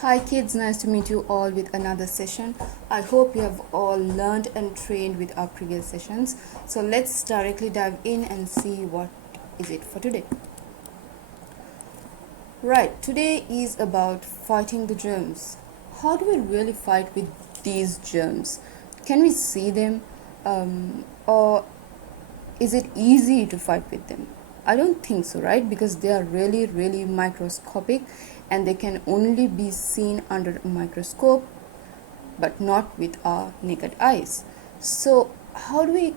Hi kids, nice to meet you all with another session. I hope you have all learned and trained with our previous sessions. So let's directly dive in and see what is it for today. Right, today is about fighting the germs. How do we really fight with these germs? Can we see them or is it easy to fight with them? I don't think so, right? Because they are really microscopic and they can only be seen under a microscope but not with our naked eyes. So how do we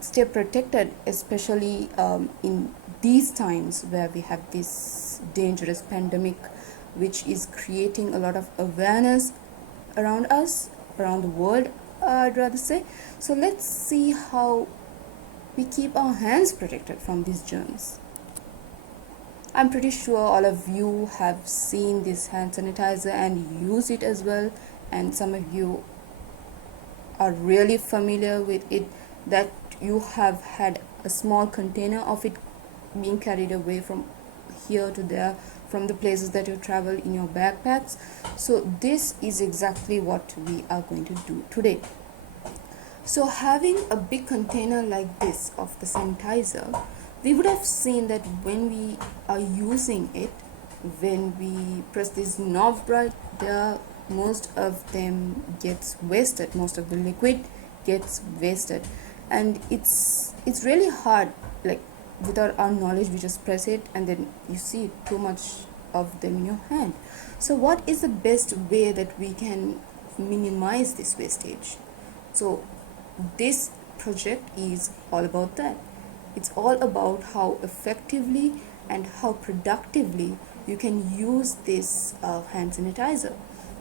stay protected, especially in these times where we have this dangerous pandemic which is creating a lot of awareness around us, around the world, I'd rather say. So let's see how we keep our hands protected from these germs. I'm pretty sure all of you have seen this hand sanitizer and use it as well, and some of you are really familiar with it, that you have had a small container of it being carried away from here to there from the places that you travel in your backpacks. So this is exactly what we are going to do today. So having a big container like this of the sanitizer, we would have seen that when we are using it, when we press this knob right there, most of them gets wasted, most of the liquid gets wasted, and it's really hard, like without our knowledge we just press it and then you see too much of them in your hand. So what is the best way that we can minimize this wastage? So this project is all about that. It's all about how effectively and how productively you can use this hand sanitizer,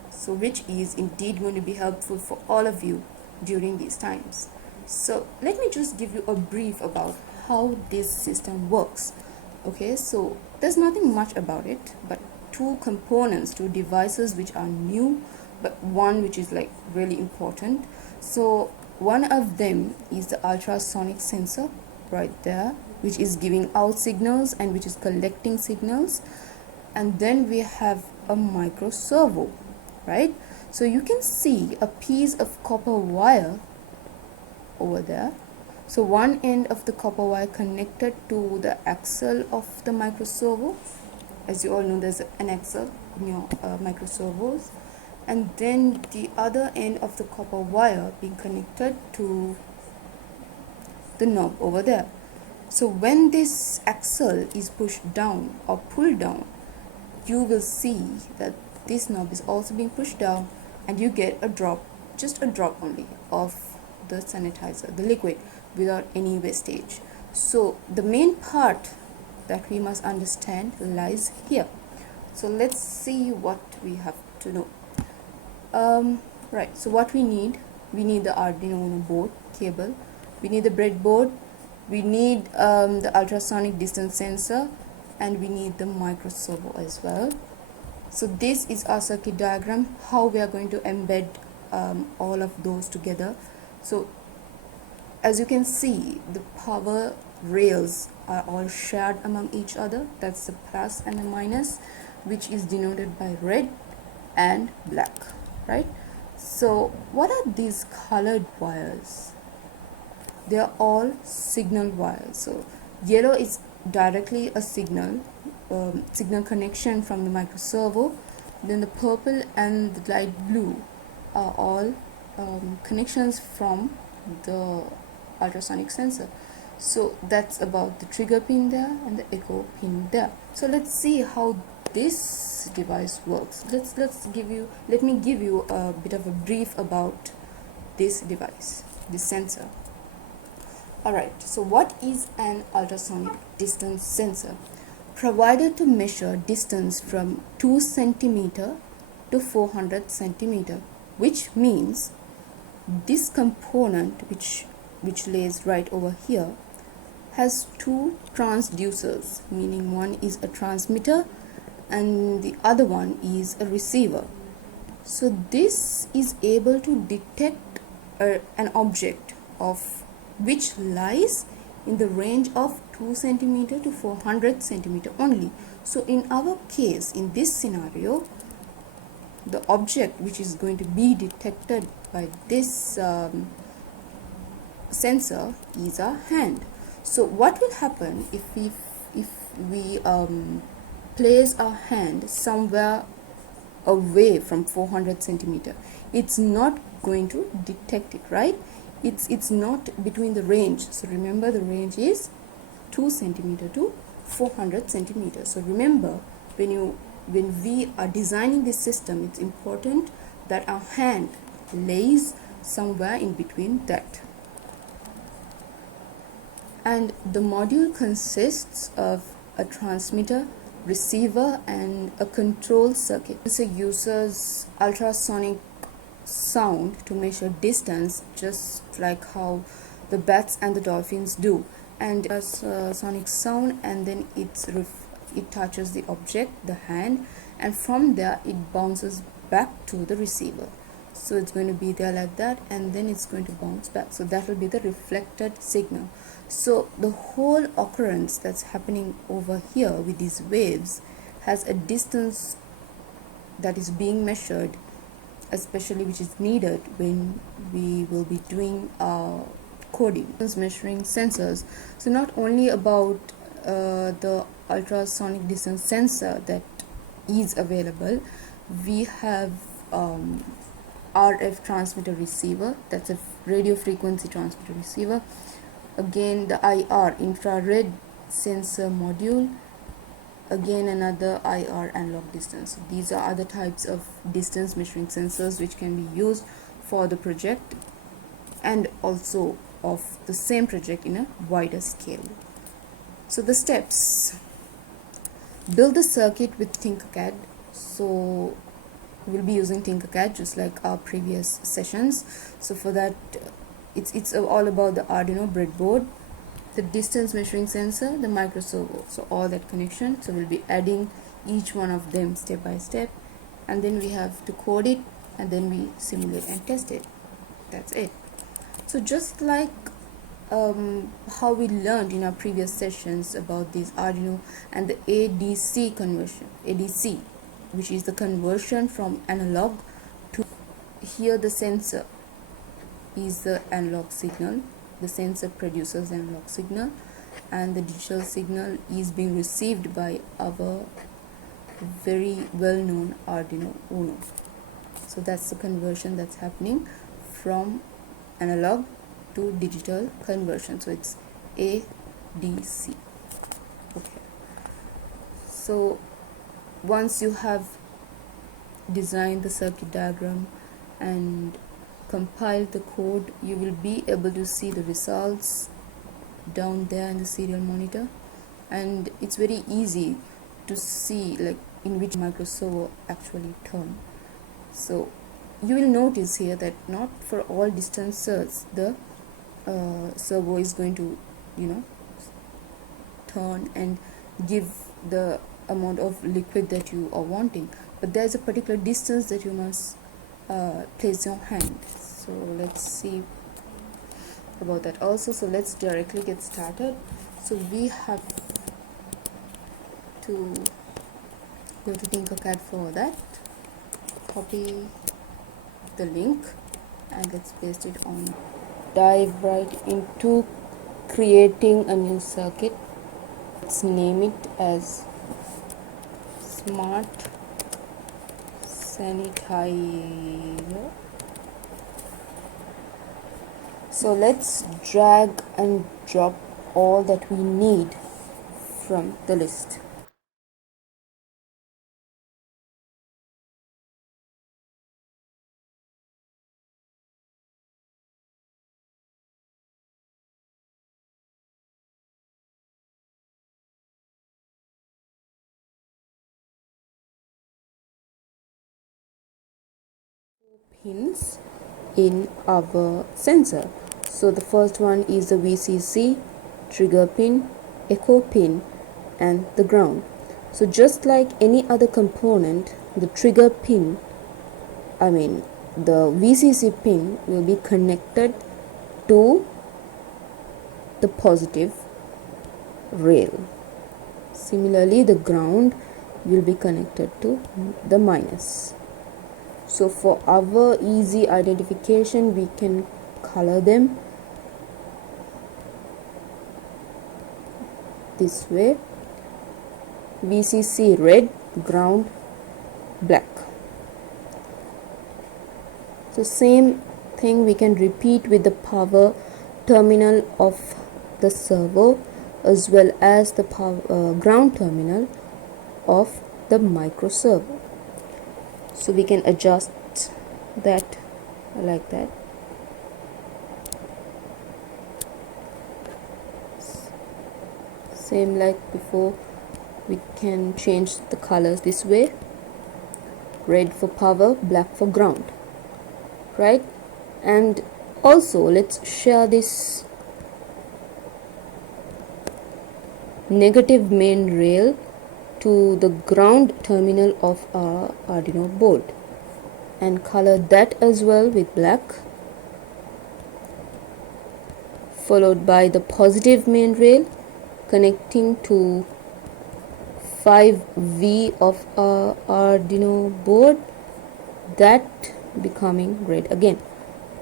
so which is indeed going to be helpful for all of you during these times. So let me just give you a brief about how this system works. Okay, so there's nothing much about it but two components, two devices which are new, but one which is like really important. So one of them is the ultrasonic sensor right there, which is giving out signals and which is collecting signals. And then we have a micro servo, right? So you can see a piece of copper wire over there. So one end of the copper wire connected to the axle of the micro servo. As you all know, there's an axle in your micro servos, and then the other end of the copper wire being connected to the knob over there. So when this axle is pushed down or pulled down, you will see that this knob is also being pushed down and you get a drop, just a drop only of the sanitizer, the liquid, without any wastage. So the main part that we must understand lies here. So let's see what we have to know. Right, so what we need the Arduino board cable, we need the breadboard, we need the ultrasonic distance sensor, and we need the micro servo as well. So this is our circuit diagram, how we are going to embed all of those together. So as you can see, the power rails are all shared among each other. That's the plus and the minus, which is denoted by red and black, right? So what are these colored wires? They are all signal wires. So yellow is directly a signal connection from the micro servo. Then the purple and the light blue are all connections from the ultrasonic sensor. So that's about the trigger pin there and the echo pin there. So let's see how this device works. Let me give you a bit of a brief about this device, this sensor. Alright, so what is an ultrasonic distance sensor? Provided to measure distance from 2 centimeter to 400 centimeter, which means this component which lays right over here has two transducers, meaning one is a transmitter and the other one is a receiver. So this is able to detect an object of which lies in the range of 2 centimeter to 400 centimeter only. So in our case, in this scenario, the object which is going to be detected by this sensor is our hand. So what will happen if we place our hand somewhere away from 400 centimeter? It's not going to detect it, right? It's not between the range. So remember, the range is 2 centimeter to 400 centimeters. So remember, when we are designing this system, it's important that our hand lays somewhere in between that. And the module consists of a transmitter, receiver, and a control circuit. It uses ultrasonic sound to measure distance, just like how the bats and the dolphins do. And it has sonic sound, and then it touches the object, the hand, and from there it bounces back to the receiver. So it's going to be there like that, and then it's going to bounce back. So that will be the reflected signal. So the whole occurrence that's happening over here with these waves has a distance that is being measured, especially which is needed when we will be doing coding. Measuring sensors. So not only about the ultrasonic distance sensor that is available, we have RF transmitter receiver, that's a radio frequency transmitter receiver. Again, the IR, infrared sensor module. Again, another IR analog distance. These are other types of distance measuring sensors which can be used for the project and also of the same project in a wider scale. So the steps: build the circuit with Tinkercad. So we'll be using Tinkercad just like our previous sessions. So for that, it's all about the Arduino breadboard, the distance measuring sensor, the micro servo, so all that connection. So we'll be adding each one of them step by step, and then we have to code it, and then we simulate and test it. That's it. So just like how we learned in our previous sessions about this Arduino and the ADC conversion, ADC, which is the conversion from analog to, here the sensor is the analog signal. The sensor produces the analog signal, and the digital signal is being received by our very well-known Arduino Uno. So that's the conversion that's happening from analog to digital conversion. So it's ADC. Okay. So once you have designed the circuit diagram and compiled the code, you will be able to see the results down there in the serial monitor, and it's very easy to see like in which micro servo actually turn. So you will notice here that not for all distancers the servo is going to turn and give the amount of liquid that you are wanting, but there's a particular distance that you must place your hand. So let's see about that also. So let's directly get started. So we have to go to Tinkercad for that, copy the link, and let's paste it on. Dive right into creating a new circuit. Let's name it as Smart Sanitizer. So let's drag and drop all that we need from the list. Pins in our sensor. So the first one is the VCC, trigger pin, echo pin, and the ground. So just like any other component, the trigger pin, the VCC pin will be connected to the positive rail. Similarly, the ground will be connected to the minus. So for our easy identification, we can color them this way: VCC red, ground black. So same thing we can repeat with the power terminal of the servo as well as the ground terminal of the micro servo. So we can adjust that like that. Same like before, we can change the colors this way: red for power, black for ground, right? And also let's share this negative main rail to the ground terminal of our Arduino board and color that as well with black, followed by the positive main rail connecting to 5V of our Arduino board, that becoming red again.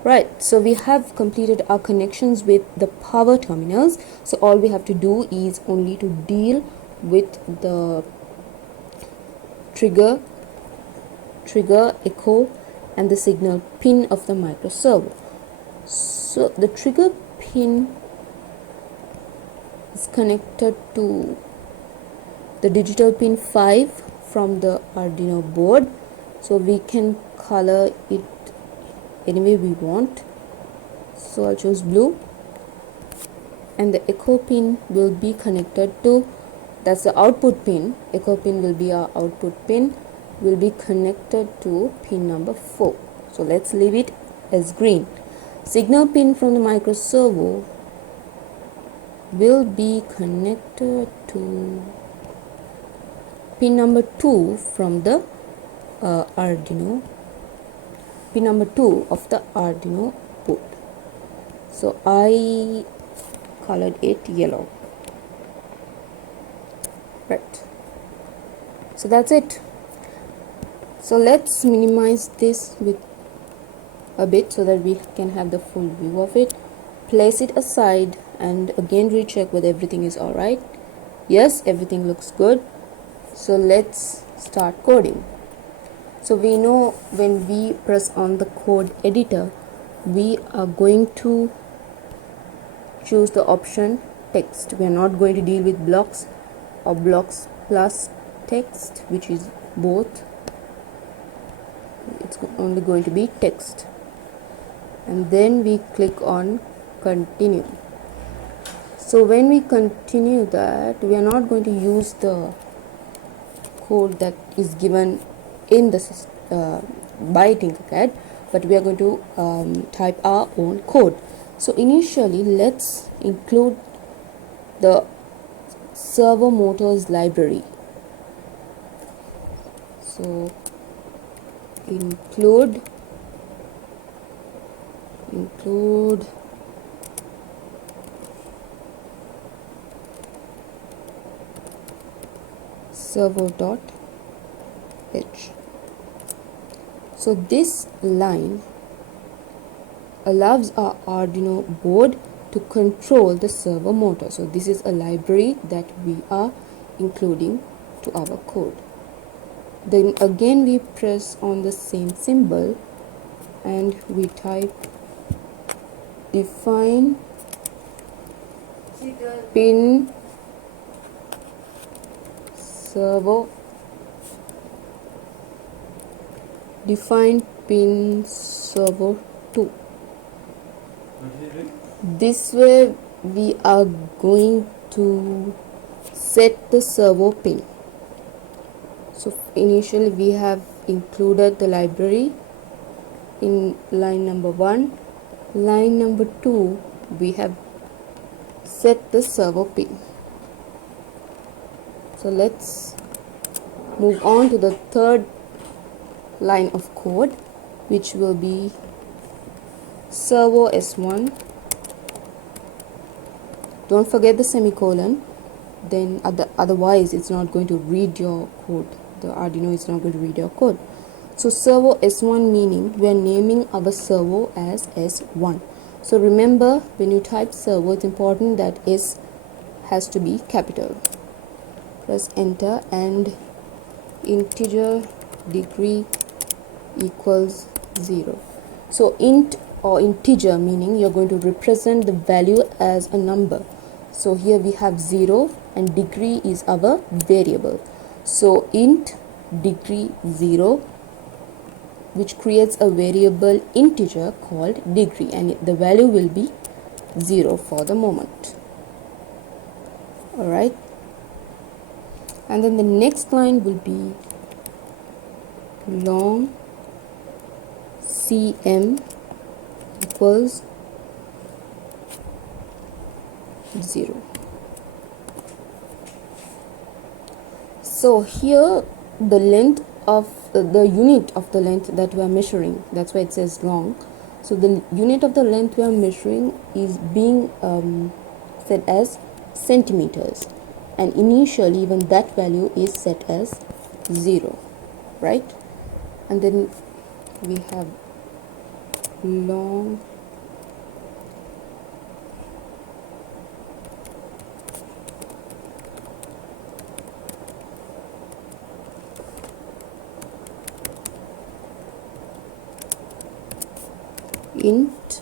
Right, so we have completed our connections with the power terminals. So all we have to do is only to deal with the trigger, echo and the signal pin of the micro servo. So the trigger pin is connected to the digital pin 5 from the Arduino board. So we can color it any way we want. So I'll choose blue, and the echo pin will be connected to, that's the output pin. Echo pin will be our output pin, will be connected to pin number 4. So let's leave it as green. Signal pin from the micro servo will be connected to pin number 2 from the Arduino, pin number 2 of the Arduino board. So I colored it yellow. Right, so that's it. So let's minimize this with a bit so that we can have the full view of it. Place it aside and again recheck whether everything is alright. Yes, everything looks good. So let's start coding. So we know when we press on the code editor, we are going to choose the option text. We are not going to deal with blocks or blocks plus text, which is both. It's only going to be text. And then we click on continue. So when we continue that, we are not going to use the code that is given in the by Tinkercad, but we are going to type our own code. So initially let's include the servo motors library. So include servo.h. So this line allows our Arduino board to control the servo motor. So this is a library that we are including to our code. Then again we press on the same symbol and we type define pin servo, define pin servo 2. This way we are going to set the servo pin. So initially we have included the library in line number 1. Line number 2 we have set the servo pin. So let's move on to the third line of code, which will be servo S1. Don't forget the semicolon, then otherwise it's not going to read your code. The Arduino is not going to read your code. So servo S1 meaning we are naming our servo as S1. So remember, when you type servo, it's important that S has to be capital. Press enter and integer degree equals 0. So int or integer meaning you're going to represent the value as a number. So here we have 0 and degree is our variable. So int degree 0, which creates a variable integer called degree, and the value will be 0 for the moment. Alright, and then the next line will be long cm equals 0. So here the length of the unit of the length that we are measuring, that's why it says long. So the unit of the length we are measuring is being set as centimeters, and initially even that value is set as 0, right? And then we have long int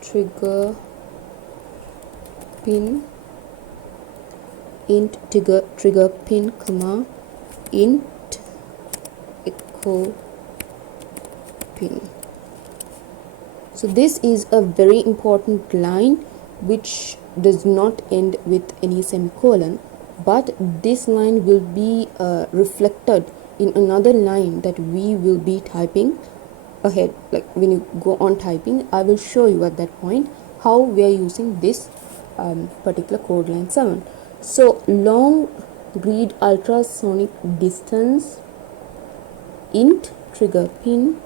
trigger pin, int trigger pin comma int echo pin. So this is a very important line which does not end with any semicolon, but this line will be reflected in another line that we will be typing ahead. Like when you go on typing, I will show you at that point how we are using this particular code line 7. So long read ultrasonic distance int trigger pin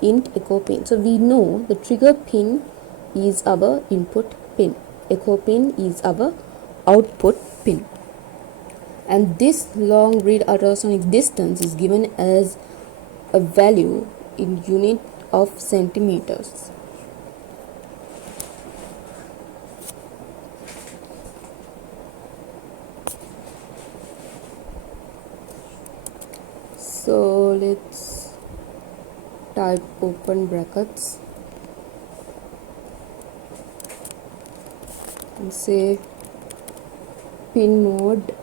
int echo pin. So we know the trigger pin is our input pin, echo pin is our output pin, and this long read ultrasonic distance is given as a value in unit of centimeters. So let's type open brackets and say pin mode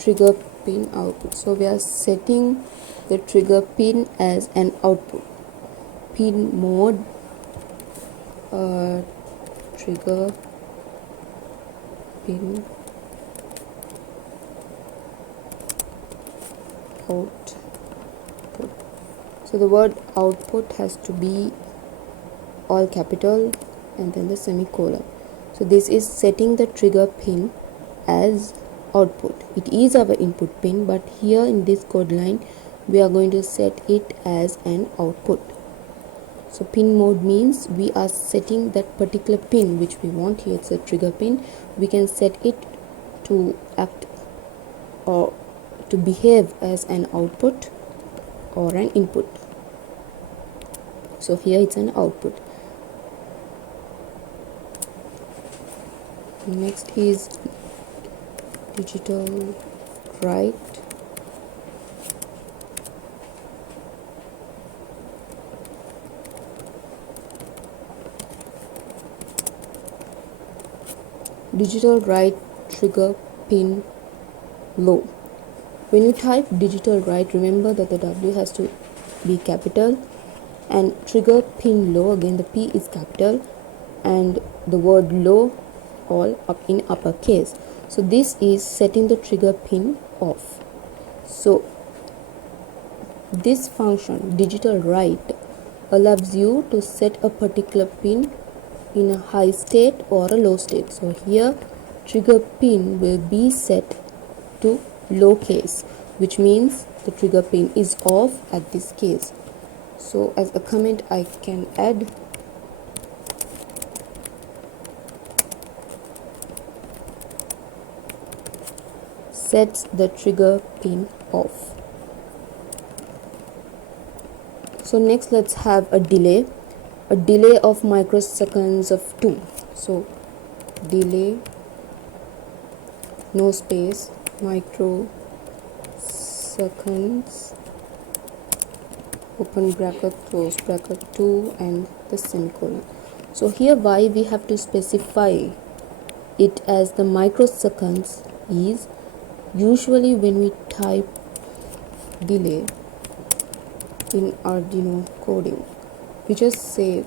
trigger pin output. So we are setting the trigger pin as an output. Pin mode trigger pin output. So the word output has to be all capital and then the semicolon. So this is setting the trigger pin as output. It is our input pin, but here in this code line we are going to set it as an output. So pin mode means we are setting that particular pin which we want. Here it's a trigger pin. We can set it to act or to behave as an output or an input. So here it's an output. Next is digital write. Digital write trigger pin low. When you type digital write, remember that the W has to be capital, and trigger pin low, again the P is capital and the word low all up in uppercase. So this is setting the trigger pin off. So this function digital write allows you to set a particular pin in a high state or a low state. So here trigger pin will be set to low case, which means the trigger pin is off at this case. So as a comment I can add sets the trigger pin off. So next let's have a delay of microseconds of 2. So delay, no space, microseconds, open bracket, close bracket, 2 and the semicolon. So here why we have to specify it as the microseconds is usually when we type delay in Arduino coding we just say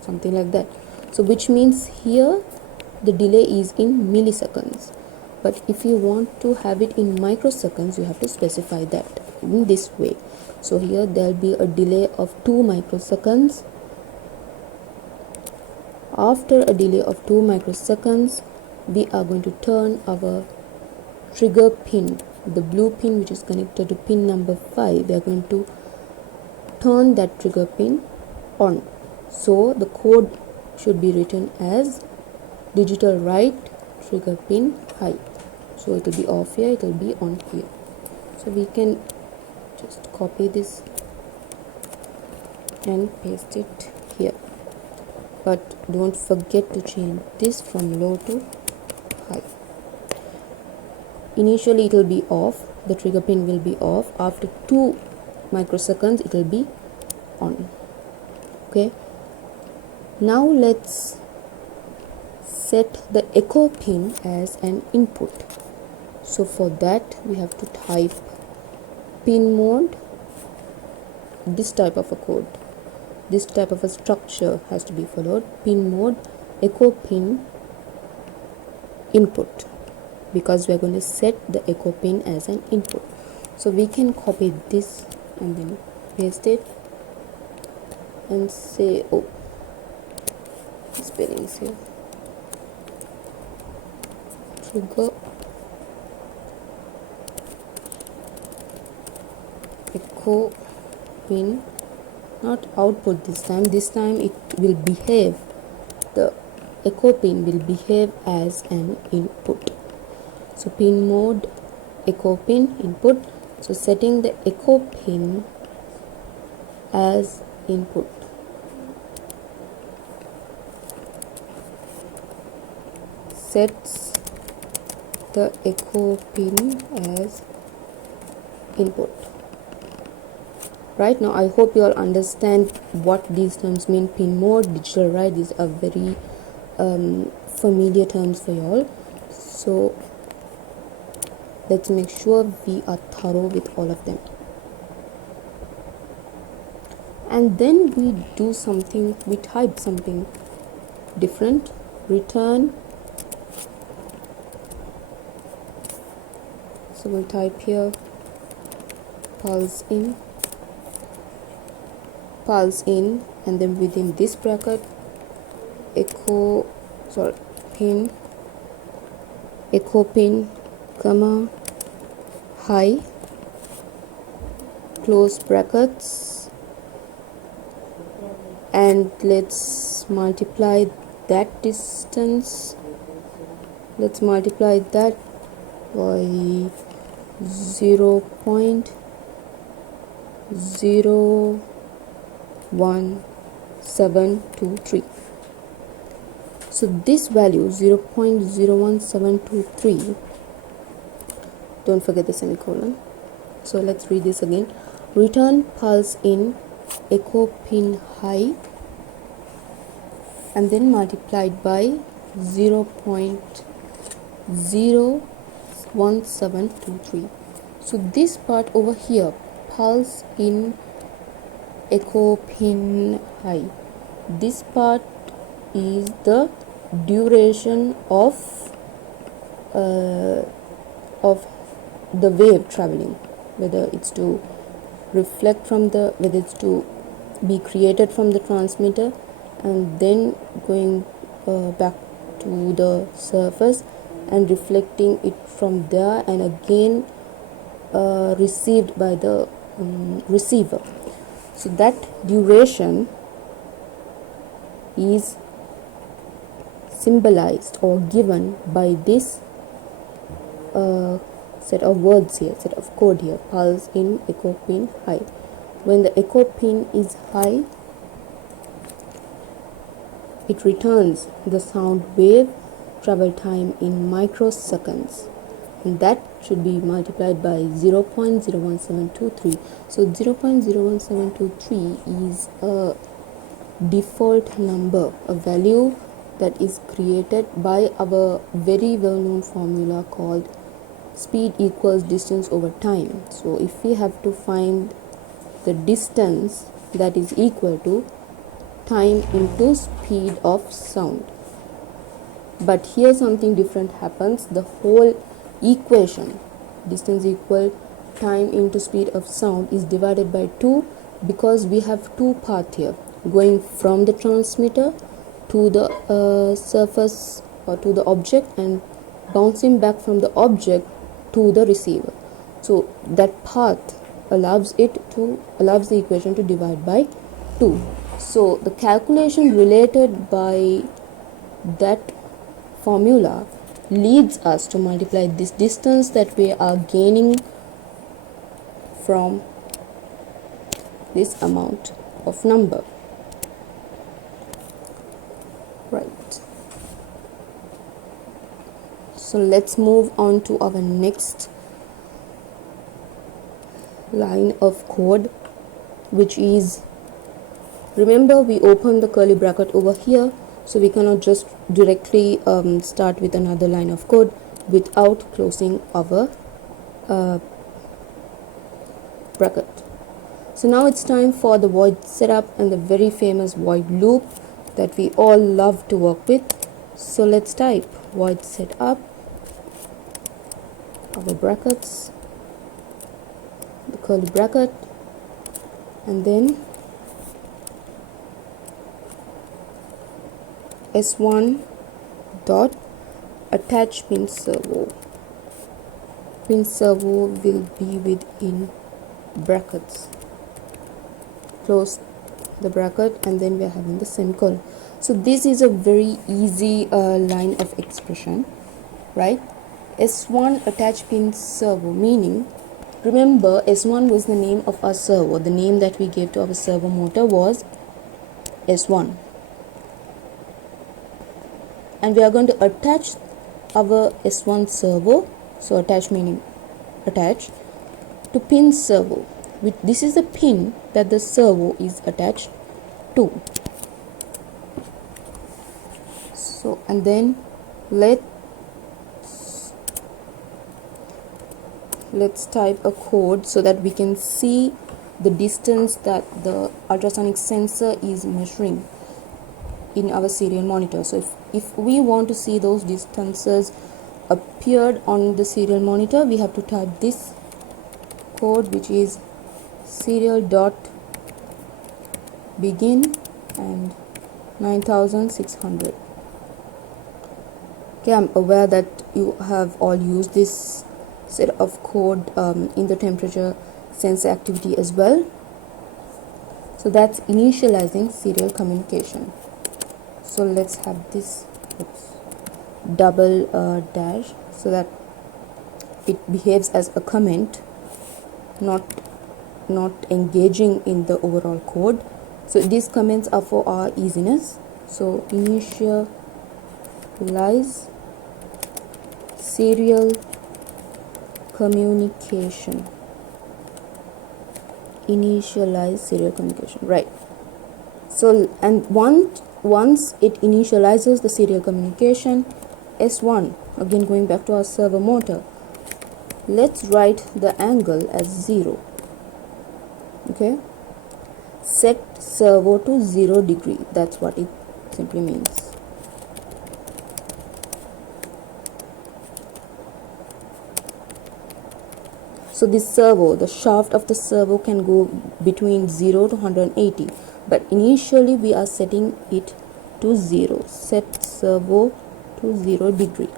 something like that, so which means here the delay is in milliseconds, but if you want to have it in microseconds you have to specify that in this way. So here there will be a delay of 2 microseconds. After a delay of 2 microseconds we are going to turn our trigger pin, the blue pin which is connected to pin number 5, we are going to turn that trigger pin on. So the code should be written as digital write trigger pin high. So it will be off here, it will be on here. So we can just copy this and paste it here, but don't forget to change this from low to high. Initially it will be off, the trigger pin will be off. After 2 microseconds it will be on. Okay, now let's set the echo pin as an input. So for that we have to type pin mode, this type of a code, this type of a structure has to be followed. Pin mode echo pin input, because we are going to set the echo pin as an input. So we can copy this and then paste it and say, oh, spellings here, trigger echo pin, not output this time it will behave, the echo pin will behave as an input. So pin mode echo pin input, so setting the echo pin as input. Sets the echo pin as input. Right now I hope you all understand what these terms mean. Pin mode, digital write, these are very familiar terms for you all. So let's make sure we are thorough with all of them. And then we do something, we type something different, return. So we'll type here pulse in, and then within this bracket echo pin comma high, close brackets, and let's multiply that distance, let's multiply that by 0.01723. So this value 0.01723, don't forget the semicolon. So let's read this again. Return pulse in echo pin high and then multiplied by 0.01723. So this part over here, pulse in echo pin high, this part is the duration of the wave traveling, whether it's to reflect from the, whether it's to be created from the transmitter and then going back to the surface and reflecting it from there and again received by the receiver. So that duration is symbolized or given by this set of words here, set of code here, pulse in, echo pin high. When the echo pin is high, it returns the sound wave travel time in microseconds, and that should be multiplied by 0.01723. So 0.01723 is a default number, a value that is created by our very well-known formula called speed equals distance over time. So if we have to find the distance that is equal to time into speed of sound, but here something different happens. The whole equation, distance equal time into speed of sound, is divided by 2 because we have two paths here, going from the transmitter to the surface or to the object and bouncing back from the object to the receiver. So that path allows the equation to divide by 2. So the calculation related by that formula leads us to multiply this distance that we are gaining from this amount of number. Right. So let's move on to our next line of code, which is, remember we opened the curly bracket over here, so we cannot just directly start with another line of code without closing our bracket. So now it's time for the void setup and the very famous void loop that we all love to work with. So let's type void setup, our brackets, the curly bracket, and then s1 dot attach pin servo. Pin servo will be within brackets. Close the bracket, and then we are having the semicolon. So this is a very easy line of expression, right? S1 attach pin servo, meaning, remember S1 was the name of our servo. The name that we gave to our servo motor was S1, and we are going to attach our S1 servo, so attach meaning attach, to pin servo. This is the pin that the servo is attached to. So, and then let's type a code so that we can see the distance that the ultrasonic sensor is measuring in our serial monitor. So if we want to see those distances appeared on the serial monitor, we have to type this code, which is serial dot begin and 9600. Okay, I'm aware that you have all used this set of code in the temperature sensor activity as well. So that's initializing serial communication. So let's have this double dash so that it behaves as a comment, not engaging in the overall code. So these comments are for our easiness. So initialize serial communication. Initialize serial communication, right? So, and once it initializes the serial communication, S1, again going back to our servo motor, let's write the angle as 0. Okay, set servo to 0 degree. That's what it simply means. So this servo, the shaft of the servo, can go between 0 to 180, but initially we are setting it to 0. Set servo to 0 degree,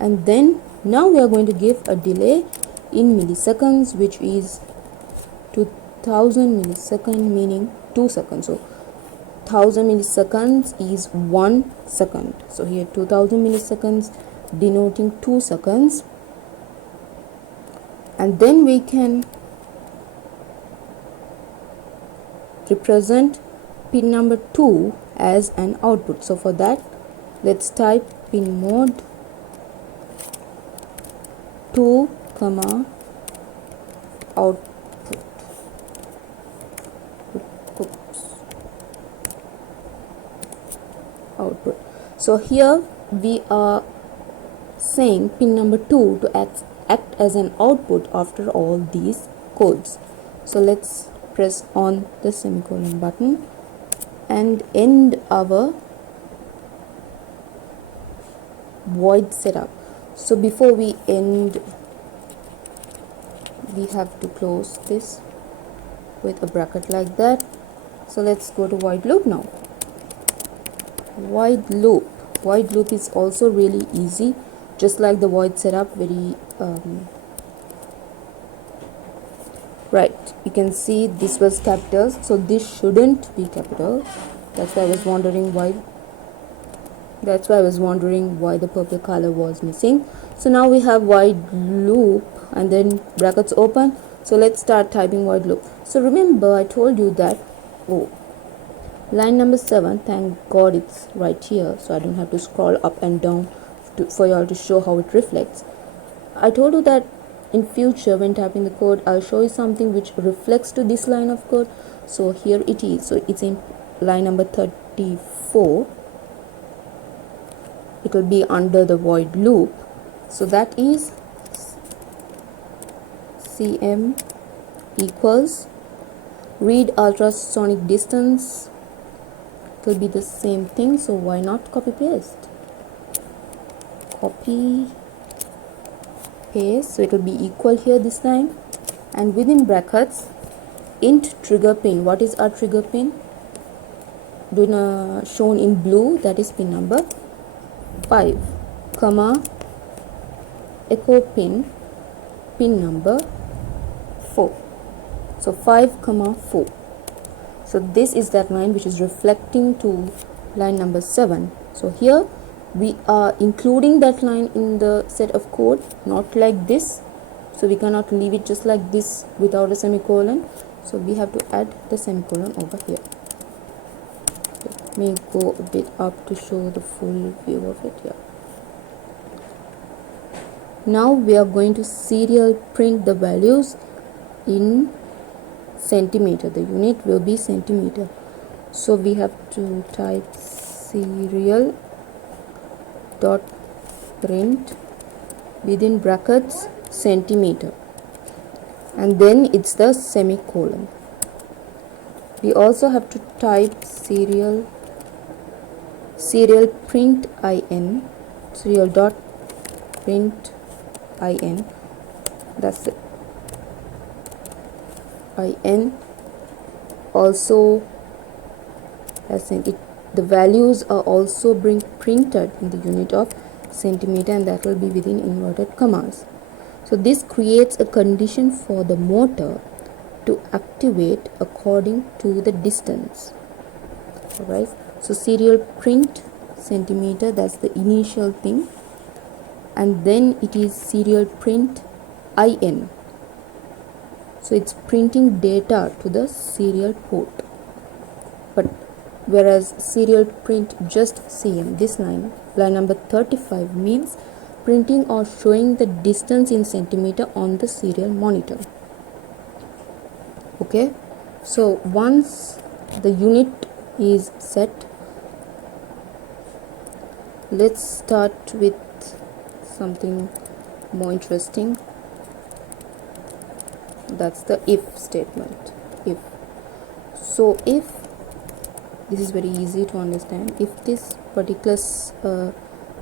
and then now we are going to give a delay in milliseconds, which is 2000 millisecond, meaning 2 seconds. So 1000 milliseconds is 1 second. So here 2000 milliseconds denoting 2 seconds. and then we can represent pin number 2 as an output. So for that, let's type pin mode 2 comma output. Output. So here we are saying pin number 2 to act as an output after all these codes. So let's press on the semicolon button and end our void setup. So before we end, we have to close this with a bracket like that. So let's go to void loop now. Void loop is also really easy, just like the void setup. Very right, you can see this was capitals, so this shouldn't be capital. That's why I was wondering why the purple color was missing. So now we have void loop and then brackets open. So let's start typing void loop. So remember, I told you that line number 7, thank God it's right here, so I don't have to scroll up and down for y'all to show how it reflects. I told you that in future when typing the code, I'll show you something which reflects to this line of code. So here it is. So it's in line number 34. It will be under the void loop. So that is cm equals read ultrasonic distance. It will be the same thing, so why not copy paste? Copy paste, so it will be equal here this time, and within brackets int trigger pin. What is our trigger pin? Shown in blue, that is pin number 5 comma echo pin number 4. So 5 comma 4. So this is that line which is reflecting to line number 7. So here we are including that line in the set of code, not like this. So we cannot leave it just like this without a semicolon. So we have to add the semicolon over here. Let me go a bit up to show the full view of it here. Now we are going to serial print the values in centimeter. The unit will be centimeter. So we have to type serial dot print within brackets centimeter, and then it's the semicolon. We also have to type serial print in, serial dot print in. That's it. In also, as in it, the values are also printed in the unit of centimeter, and that will be within inverted commas. So this creates a condition for the motor to activate according to the distance. Alright, so serial print centimeter, that's the initial thing, and then it is serial print in. So it's printing data to the serial port. But whereas serial print just cm, this line number 35, means printing or showing the distance in centimeter on the serial monitor. Okay, so once the unit is set, let's start with something more interesting. That's the if statement. If this is very easy to understand. If this particular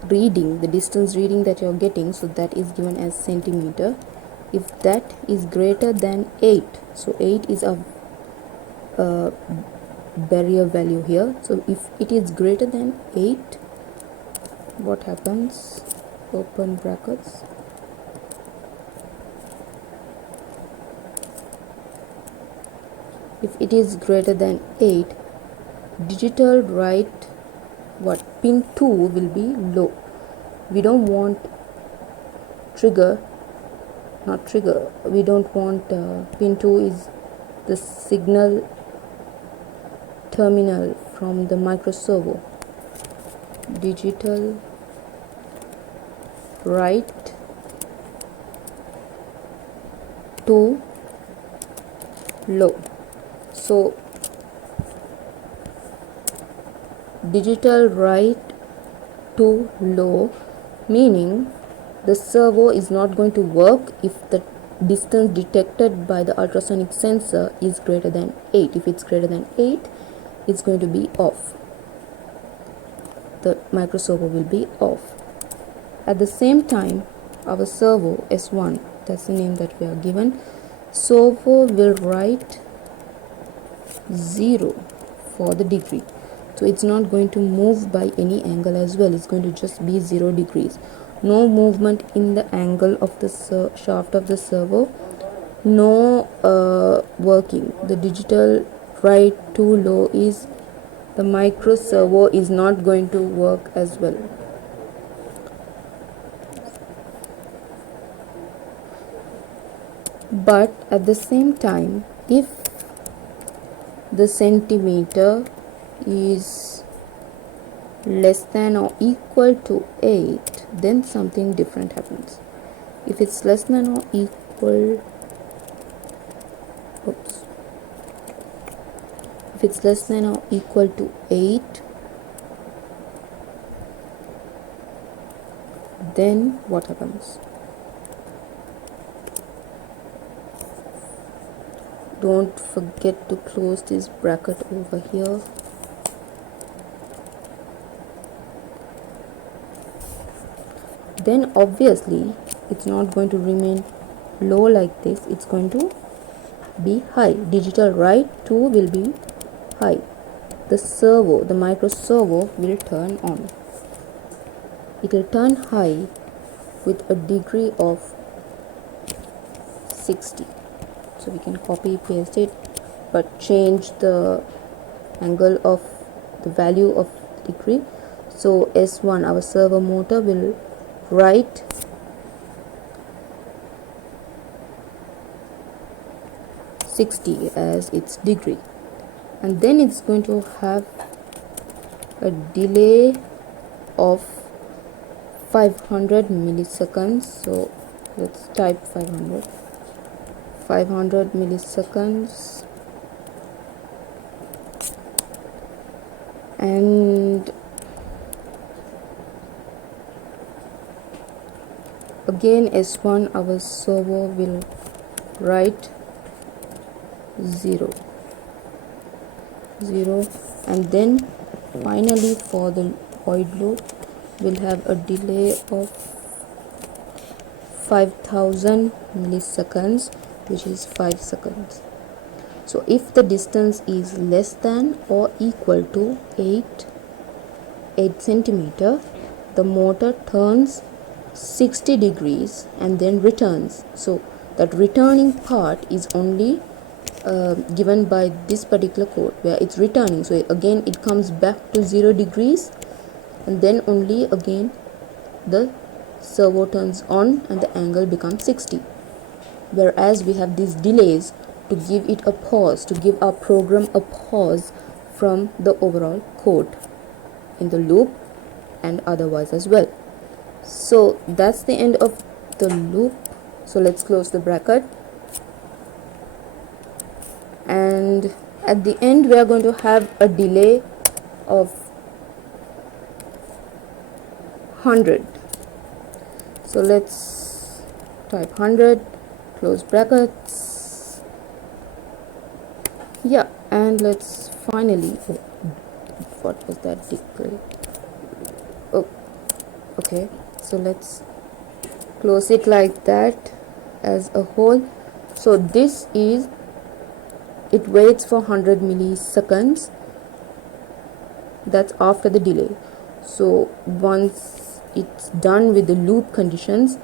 reading, the distance reading that you're getting, so that is given as centimeter, if that is greater than 8, so 8 is a barrier value here. So if it is greater than 8, what happens? Open brackets. If it is greater than 8, digital write pin 2 will be low. We don't want trigger not trigger, we don't want pin 2 is the signal terminal from the micro servo. Digital write to low. So digital write to low, meaning the servo is not going to work if the distance detected by the ultrasonic sensor is greater than 8. If it's greater than 8, it's going to be off. The micro servo will be off. At the same time, our servo S1, that's the name that we are given, servo will write 0 for the degree. So it's not going to move by any angle as well. It's going to just be 0 degrees. No movement in the angle of the shaft of the servo. No working. The digital write to low is the micro servo is not going to work as well. But at the same time, if the centimeter is less than or equal to 8, then something different happens. If it's less than or equal, if it's less than or equal to 8, then what happens? Don't forget to close this bracket over here. Then obviously it's not going to remain low like this, it's going to be high. Digital write to will be high. The servo, the micro servo will turn on. It will turn high with a degree of 60. So we can copy paste it, but change the angle of the value of the degree. So S1, our servo motor, will write 60 as its degree, and then it's going to have a delay of 500 milliseconds. So let's type 500 milliseconds, and again S1, our servo will write 0, and then finally for the void loop we'll have a delay of 5000 milliseconds, which is 5 seconds. So if the distance is less than or equal to 8 centimeter, the motor turns 60 degrees and then returns. So that returning part is only given by this particular code where it's returning. So again it comes back to 0 degrees, and then only again the servo turns on and the angle becomes 60. Whereas we have these delays to give it a pause, to give our program a pause from the overall code in the loop and otherwise as well. So that's the end of the loop. So let's close the bracket, and at the end we are going to have a delay of 100. So let's type 100, close brackets, yeah, and let's finally, what was that decal? Oh, okay, so let's close it like that as a whole. So this is, it waits for 100 milliseconds, that's after the delay. So once it's done with the loop conditions,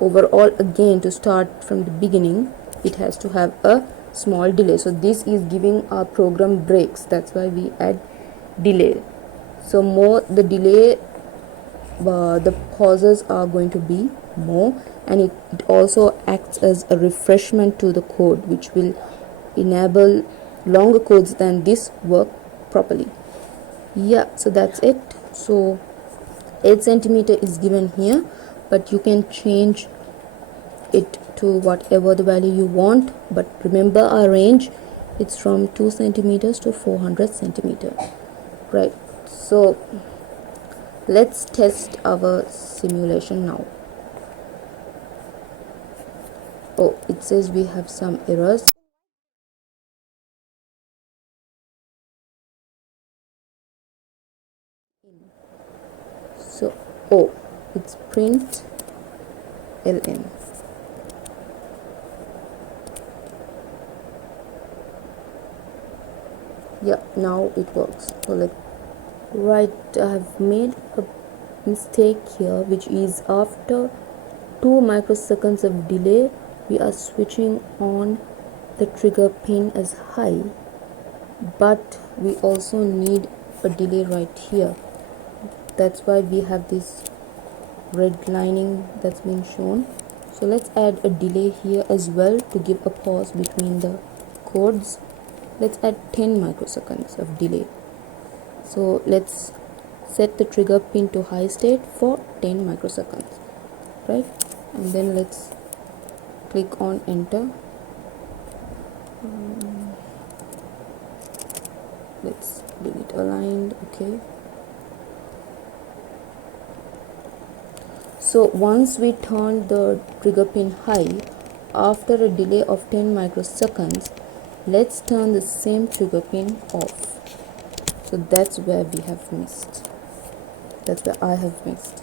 overall again to start from the beginning it has to have a small delay. So this is giving our program breaks, that's why we add delay. So more the delay, the pauses are going to be more, and it also acts as a refreshment to the code, which will enable longer codes than this work properly. Yeah, so that's it. So 8 centimeter is given here, but you can change it to whatever the value you want, but remember our range, it's from 2 centimeters to 400 centimeter, right? So let's test our simulation now. Oh, it says we have some errors. So oh, it's print ln. Yeah, now it works. So right, I have made a mistake here, which is after 2 microseconds of delay we are switching on the trigger pin as high, but we also need a delay right here. That's why we have this red lining that's been shown. So let's add a delay here as well to give a pause between the codes. Let's add 10 microseconds of delay. So let's set the trigger pin to high state for 10 microseconds, right? And then let's click on enter. Let's bring it aligned. Okay, so once we turn the trigger pin high after a delay of 10 microseconds, let's turn the same trigger pin off. So that's where we have missed. That's where I have missed.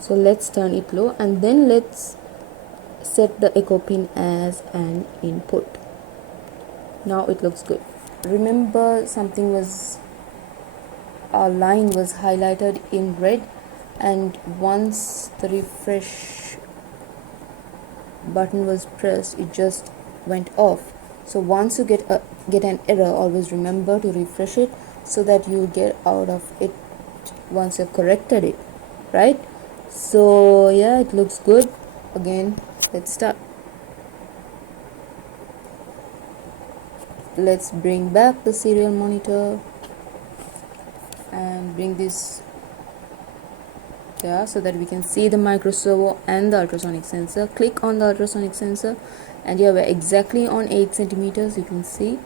So let's turn it low, and then let's set the echo pin as an input. Now it looks good. Remember, a line was highlighted in red, and once the refresh button was pressed, it just went off. So once you get an error, always remember to refresh it so that you get out of it once you've corrected it, right? So yeah, it looks good. Again, let's start. Let's bring back the serial monitor and bring this there so that we can see the micro servo and the ultrasonic sensor. Click on the ultrasonic sensor, and yeah, we're exactly on 8 centimeters. You can see.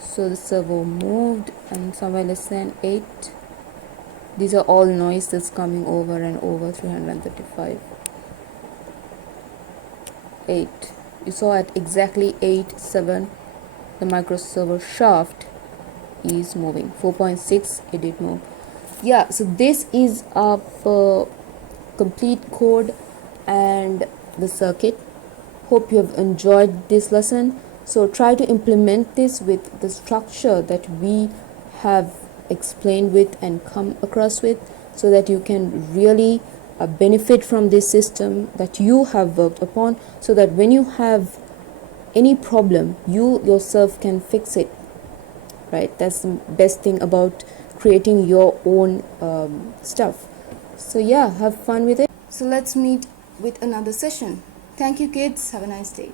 So the servo moved, and somewhere less than 8. These are all noise that's coming over and over 335. 8. You saw at exactly 8.7 the micro servo shaft is moving. 4.6 it did move. Yeah, so this is our complete code and the circuit. Hope you have enjoyed this lesson. So try to implement this with the structure that we have explained with and come across with, so that you can really benefit from this system that you have worked upon, so that when you have any problem, you yourself can fix it, right? That's the best thing about creating your own stuff. So yeah, have fun with it. So let's meet with another session. Thank you, kids. Have a nice day.